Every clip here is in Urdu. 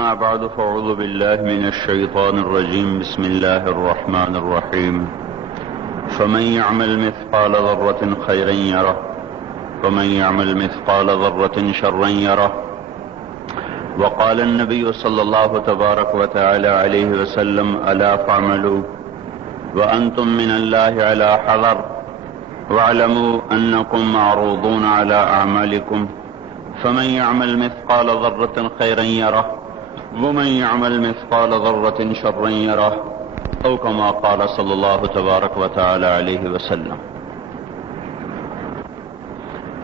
أما بعد فأعوذ بالله من الشيطان الرجيم بسم الله الرحمن الرحيم فمن يعمل مثقال ذرة خيرا يره ومن يعمل مثقال ذرة شرا يره وقال النبي صلى الله تبارك وتعالى عليه وسلم ألا فاعملوا وأنتم من الله على حذر واعلموا أنكم معروضون على أعمالكم فمن يعمل مثقال ذرة خيرا يره ومن يعمل مثقال ذرة شرا يره او كما قال صلی اللہ تبارک و تعالی علیہ وسلم۔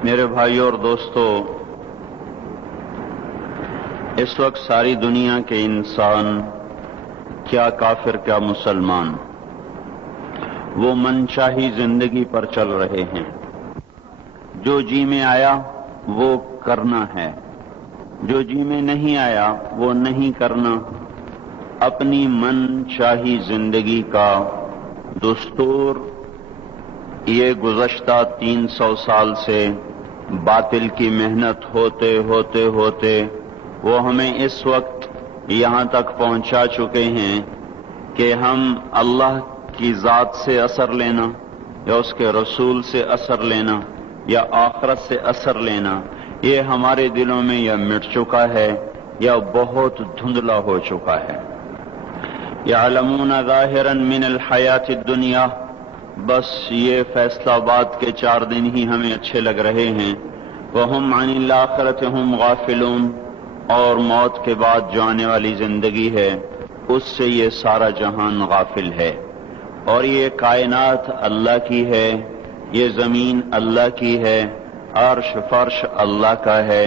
میرے بھائیوں اور دوستو، اس وقت ساری دنیا کے انسان، کیا کافر کیا مسلمان، وہ منچاہی زندگی پر چل رہے ہیں۔ جو جی میں آیا وہ کرنا ہے، جو جی میں نہیں آیا وہ نہیں کرنا۔ اپنی من چاہی زندگی کا دستور یہ گزشتہ 300 سال سے باطل کی محنت ہوتے ہوتے ہوتے وہ ہمیں اس وقت یہاں تک پہنچا چکے ہیں کہ ہم اللہ کی ذات سے اثر لینا یا اس کے رسول سے اثر لینا یا آخرت سے اثر لینا، یہ ہمارے دلوں میں یا مٹ چکا ہے یا بہت دھندلا ہو چکا ہے۔ یعلمون ظاہرا من الحیات الدنیا، بس یہ فیصلہ آباد کے 4 دن ہی ہمیں اچھے لگ رہے ہیں۔ وہم عن الآخرۃ ہم غافلون، اور موت کے بعد جو آنے والی زندگی ہے اس سے یہ سارا جہان غافل ہے۔ اور یہ کائنات اللہ کی ہے، یہ زمین اللہ کی ہے، عرش فرش اللہ کا ہے۔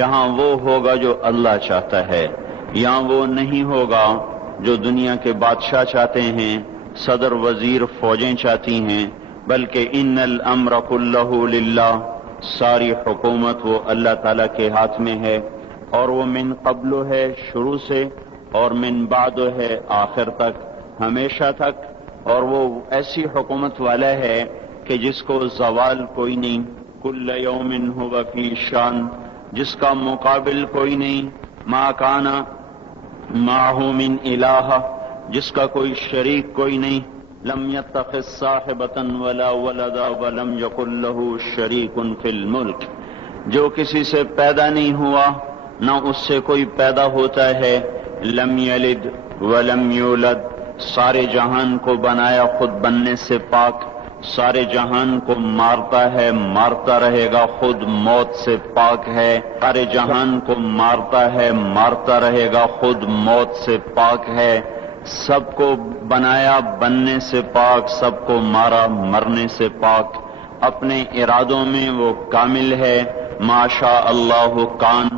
یہاں وہ ہوگا جو اللہ چاہتا ہے، یہاں وہ نہیں ہوگا جو دنیا کے بادشاہ چاہتے ہیں، صدر وزیر فوجیں چاہتی ہیں، بلکہ ان الامر کلہ للہ، ساری حکومت وہ اللہ تعالیٰ کے ہاتھ میں ہے، اور وہ من قبل ہے شروع سے، اور من بعد ہے آخر تک، ہمیشہ تک۔ اور وہ ایسی حکومت والا ہے کہ جس کو زوال کوئی نہیں، کل یوم ہو فی شان، جس کا مقابل کوئی نہیں، ما کان معہ من الہ، جس کا کوئی شریک کوئی نہیں، لم یتخذ صاحبۃ ولا ولدا ولم یکن لہ شریک فی الملک، جو کسی سے پیدا نہیں ہوا نہ اس سے کوئی پیدا ہوتا ہے، لم یلد ولم یولد، سارے جہان کو بنایا خود بننے سے پاک، سارے جہان کو مارتا ہے مارتا رہے گا خود موت سے پاک ہے، سارے جہان کو مارتا ہے مارتا رہے گا خود موت سے پاک ہے، سب کو بنایا بننے سے پاک، سب کو مارا مرنے سے پاک، اپنے ارادوں میں وہ کامل ہے، ما شاء اللہ کان،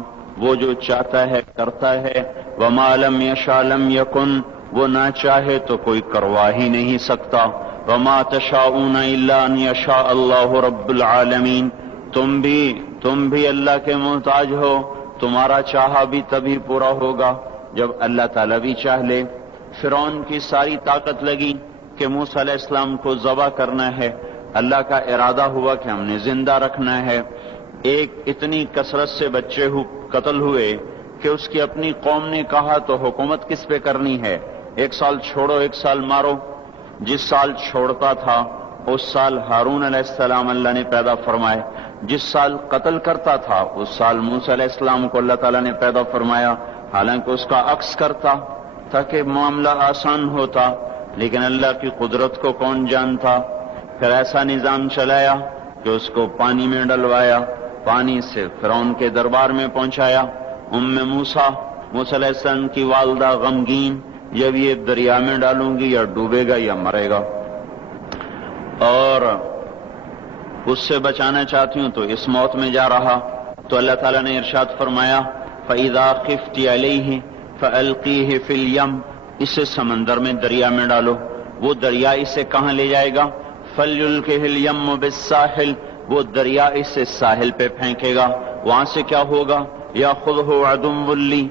وہ جو چاہتا ہے کرتا ہے، وما لم یشاء لم یکن، وہ نہ چاہے تو کوئی کروا ہی نہیں سکتا، وما تشاءون الا ان یشاء اللہ رب العالمین، تم بھی اللہ کے محتاج ہو، تمہارا چاہا بھی تبھی پورا ہوگا جب اللہ تعالیٰ بھی چاہ لے۔ فرعون کی ساری طاقت لگی کہ موسیٰ علیہ السلام کو ذبح کرنا ہے، اللہ کا ارادہ ہوا کہ ہم نے زندہ رکھنا ہے۔ ایک اتنی کثرت سے بچے قتل ہوئے کہ اس کی اپنی قوم نے کہا تو حکومت کس پہ کرنی ہے، 1 سال چھوڑو 1 سال مارو۔ جس سال چھوڑتا تھا اس سال ہارون علیہ السلام اللہ نے پیدا فرمائے، جس سال قتل کرتا تھا اس سال موسیٰ علیہ السلام کو اللہ تعالیٰ نے پیدا فرمایا، حالانکہ اس کا عکس کرتا تاکہ معاملہ آسان ہوتا، لیکن اللہ کی قدرت کو کون جانتا۔ پھر ایسا نظام چلایا کہ اس کو پانی میں ڈلوایا، پانی سے فرعون کے دربار میں پہنچایا۔ موسیٰ علیہ السلام کی والدہ غمگین، جب یہ دریا میں ڈالوں گی یا ڈوبے گا یا مرے گا، اور اس سے بچانا چاہتی ہوں تو اس موت میں جا رہا، تو اللہ تعالیٰ نے ارشاد فرمایا فَإِذَا خِفْتِ عَلَيْهِ فَأَلْقِيهِ فِي الْيَمِّ، اسے سمندر میں دریا میں ڈالو، وہ دریا اسے کہاں لے جائے گا، فَلْيُلْقِهِ الْيَمُّ بِالسَّاحِلِ، وہ دریا اسے ساحل پہ پھینکے گا، وہاں سے کیا ہوگا، یَأْخُذْهُ عَدُوٌّ لِّی،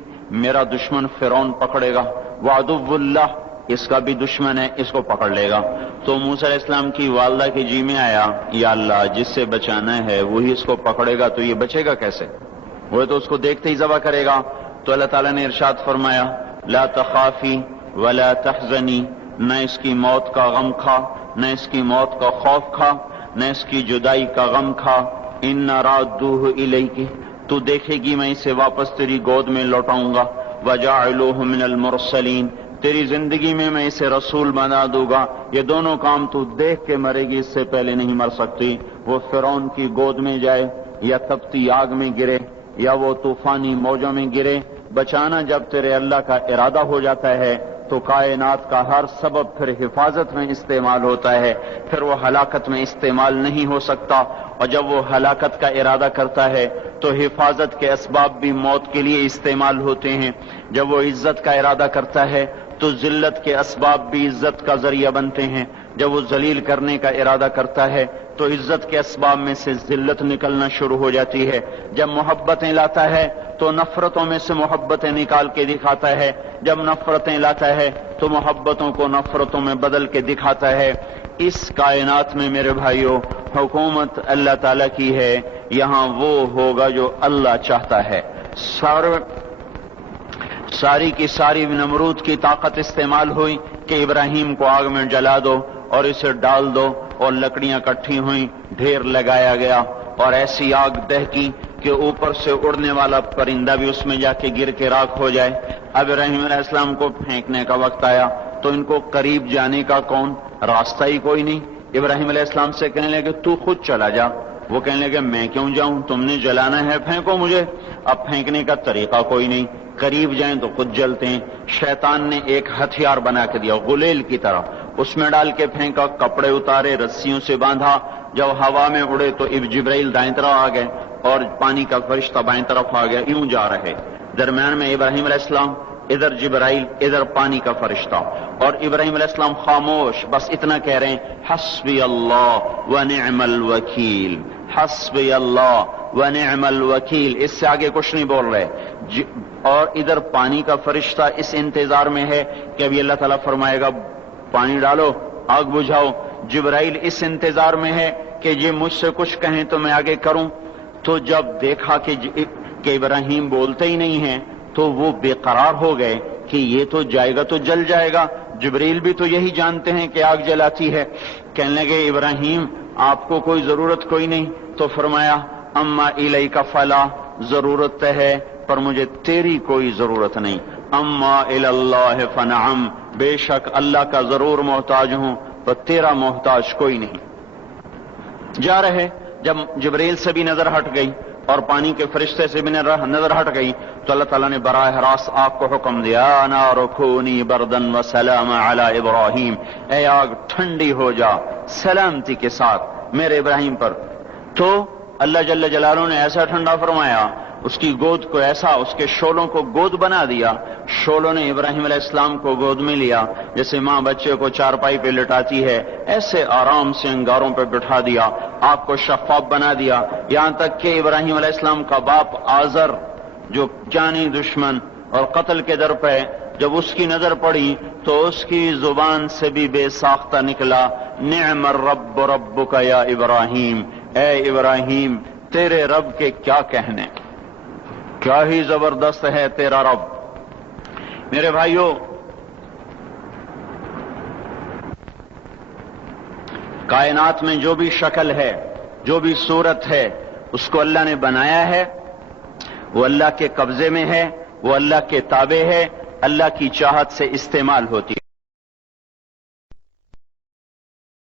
میرا دشمن فرعون پکڑے گا، وَعَدُوٌّ اللَّهِ، اس کا بھی دشمن ہے، اس کو پکڑ لے گا۔ تو موسیٰ علیہ السلام کی والدہ کے جی میں آیا، یا اللہ جس سے بچانا ہے وہی اس کو پکڑے گا تو یہ بچے گا کیسے، وہ تو اس کو دیکھتے ہی ذبح کرے گا۔ تو اللہ تعالیٰ نے ارشاد فرمایا لا تخافی ولا تحزنی، نہ اس کی موت کا غم کھا، نہ اس کی موت کا خوف کھا، نہ اس کی جدائی کا غم کھا، انا رادوہ الیک، تو دیکھے گی میں اسے واپس تیری گود میں لوٹاؤں گا، وجاعلوہ من المرسلین، تیری زندگی میں اسے رسول بنا دوں گا۔ یہ دونوں کام تو دیکھ کے مرے گی، اس سے پہلے نہیں مر سکتی۔ وہ فرعون کی گود میں جائے یا تپتی آگ میں گرے یا وہ طوفانی موجوں میں گرے، بچانا جب تیرے اللہ کا ارادہ ہو جاتا ہے تو کائنات کا ہر سبب پھر حفاظت میں استعمال ہوتا ہے، پھر وہ ہلاکت میں استعمال نہیں ہو سکتا۔ اور جب وہ ہلاکت کا ارادہ کرتا ہے تو حفاظت کے اسباب بھی موت کے لیے استعمال ہوتے ہیں۔ جب وہ عزت کا ارادہ کرتا ہے تو ذلت کے اسباب بھی عزت کا ذریعہ بنتے ہیں۔ جب وہ ذلیل کرنے کا ارادہ کرتا ہے تو عزت کے اسباب میں سے ذلت نکلنا شروع ہو جاتی ہے۔ جب محبتیں لاتا ہے تو نفرتوں میں سے محبتیں نکال کے دکھاتا ہے، جب نفرتیں لاتا ہے تو محبتوں کو نفرتوں میں بدل کے دکھاتا ہے۔ اس کائنات میں میرے بھائیوں حکومت اللہ تعالیٰ کی ہے، یہاں وہ ہوگا جو اللہ چاہتا ہے۔ ساری کی ساری نمرود کی طاقت استعمال ہوئی کہ ابراہیم کو آگ میں جلا دو اور اسے ڈال دو، اور لکڑیاں کٹھی ہوئیں، ڈھیر لگایا گیا اور ایسی آگ دہکی کہ اوپر سے اڑنے والا پرندہ بھی اس میں جا کے گر کے راکھ ہو جائے۔ اب ابراہیم علیہ السلام کو پھینکنے کا وقت آیا تو ان کو قریب جانے کا کون راستہ ہی کوئی نہیں۔ ابراہیم علیہ السلام سے کہنے لگے تو خود چلا جا، وہ کہنے لگے میں کیوں جاؤں، تم نے جلانا ہے پھینکو مجھے۔ اب پھینکنے کا طریقہ کوئی نہیں، قریب جائیں تو خود جلتے ہیں۔ شیطان نے ایک ہتھیار بنا کے دیا غلیل کی طرح، اس میں ڈال کے پھینکا، کپڑے اتارے، رسیوں سے باندھا، جب ہوا میں اڑے تو جبرائیل دائیں طرف آ گئے اور پانی کا فرشتہ بائیں طرف آ گیا، یوں جا رہے، درمیان میں ابراہیم علیہ السلام، ادھر جبرائیل، ادھر پانی کا فرشتہ، اور ابراہیم علیہ السلام خاموش بس اتنا کہہ رہے ہیں حسبی اللہ ونعم الوکیل، حسبی اللہ ونعم الوکیل، اس سے آگے کچھ نہیں بول رہے۔ اور ادھر پانی کا فرشتہ اس انتظار میں ہے کہ ابھی اللہ تعالیٰ فرمائے گا پانی ڈالو، آگ بجھاؤ۔ جبرائیل اس انتظار میں ہے کہ یہ مجھ سے کچھ کہیں تو میں آگے کروں۔ تو جب دیکھا کہ ابراہیم بولتے ہی نہیں ہیں تو وہ بے قرار ہو گئے کہ یہ تو جائے گا تو جل جائے گا، جبرائیل بھی تو یہی جانتے ہیں کہ آگ جلاتی ہے۔ کہنے لگے ابراہیم آپ کو کوئی ضرورت کوئی نہیں، تو فرمایا اما الیک فلا، ضرورت ہے پر مجھے تیری کوئی ضرورت نہیں، اما الی اللہ فنعم، بے شک اللہ کا ضرور محتاج ہوں پر تیرا محتاج کوئی نہیں۔ جا رہے، جب جبرائیل سے بھی نظر ہٹ گئی اور پانی کے فرشتے سے بھی نظر ہٹ گئی تو اللہ تعالیٰ نے براہ راست آگ کو حکم دیا نار کونی بردن وسلام علی ابراہیم، اے آگ ٹھنڈی ہو جا سلامتی کے ساتھ میرے ابراہیم پر۔ تو اللہ جل جلالہ نے ایسا ٹھنڈا فرمایا، اس کی گود کو ایسا، اس کے شولوں کو گود بنا دیا، شولوں نے ابراہیم علیہ السلام کو گود میں لیا، جیسے ماں بچے کو چارپائی پہ لٹاتی ہے، ایسے آرام سے انگاروں پہ بٹھا دیا، آپ کو شفاف بنا دیا، یہاں تک کہ ابراہیم علیہ السلام کا باپ آزر جو جانی دشمن اور قتل کے در پہ، جب اس کی نظر پڑی تو اس کی زبان سے بھی بے ساختہ نکلا نعم الرب ربک یا ابراہیم، اے ابراہیم تیرے رب کے کیا کہنے، کیا ہی زبردست ہے تیرا رب۔ میرے بھائیوں، کائنات میں جو بھی شکل ہے، جو بھی صورت ہے، اس کو اللہ نے بنایا ہے، وہ اللہ کے قبضے میں ہے، وہ اللہ کے تابع ہے، اللہ کی چاہت سے استعمال ہوتی ہے۔